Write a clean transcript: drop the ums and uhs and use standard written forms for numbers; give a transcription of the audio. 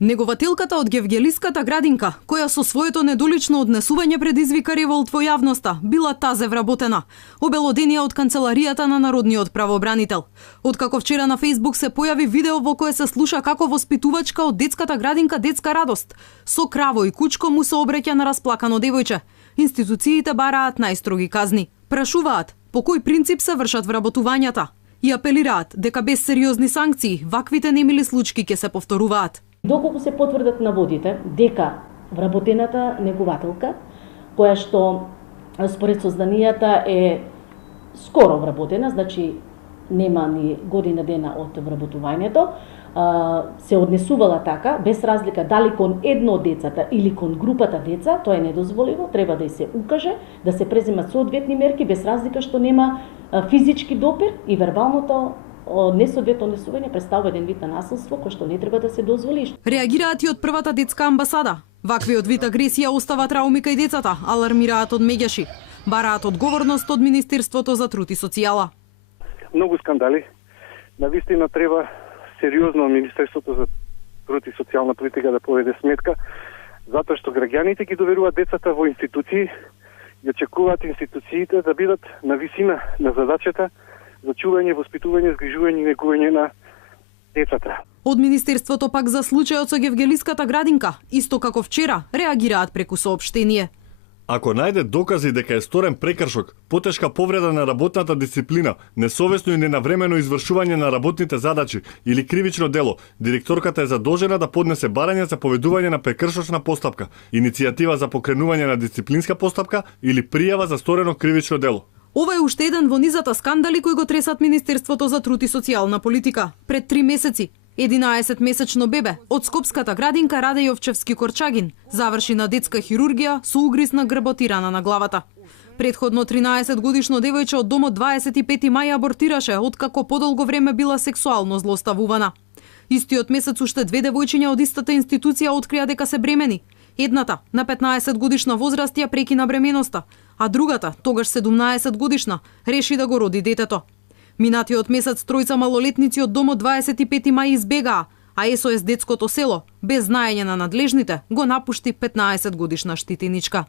Негователката од Гевгелиската градинка, која со своето недолично однесување предизвика револт во јавноста, била тазе вработена, обелоденија од канцеларијата на Народниот правобранител. Откако вчера на Facebook се појави видео во кое се слуша како воспитувачка од детската градинка Детска радост со краво и кучко му се обреќа на расплакано девојче, институциите бараат најстроги казни. Прашуваат по кој принцип се вршат вработувањата и апелираат дека без сериозни санкции ваквите немили случаи ќе се повторуваат. Доколку се потврдат наводите дека вработената негователка, која што според созданијата е скоро вработена, значи нема ни година дена од вработувањето, се однесувала така, без разлика дали кон едно од децата или кон групата деца, тоа е недозволиво, треба да ѝ се укаже, да се преземат соодветни мерки, без разлика што нема физички допир и вербалното несоодветно однесување представува еден вид на насилство кој што не треба да се дозволи. Реагираат и од првата детска амбасада. Ваквиот вид агресија остава трауми кај децата, алармираат од меѓаши. Бараат одговорност од Министерството за труд и социјала. Многу скандали. Навистина треба сериозно Министерството за труд и социјална политика да поведе сметка, затоа што граѓаните ги доверуваат децата во институции и очекуваат институциите да бидат на висина на задачата за чување, воспитување, згрижување и негување на децата. Од Министерството пак за случајот со Гевгелиската градинка, исто како вчера, реагираат преку соопштение. Ако најде докази дека е сторен прекршок, потешка повреда на работната дисциплина, несовесно и ненавремено извршување на работните задачи или кривично дело, директорката е задолжена да поднесе барање за поведување на прекршочна постапка, иницијатива за покренување на дисциплинска постапка или пријава за сторено кривично дело. Ова е уште еден во низата скандали кои го тресат Министерството за труд и социјална политика. Пред 3 месеци 11-месечно бебе од скопската градинка Раде Јовчевски Корчагин заврши на детска хирургија со угризна грботирана на главата. Предходно 13-годишно девојче од домот 25 мај абортираше откако подолго време била сексуално злоставувана. Истиот месец уште 2 девојчиња од истата институција открија дека се бремени. Едната на 15 годишна возраст ја прекина бременоста, а другата, тогаш 17 годишна, реши да го роди детето. Минатиот месец тројца малолетници од домот 25 мај избегаа, а СОС детското село, без знаење на надлежните, го напушти 15 годишна штитеничка.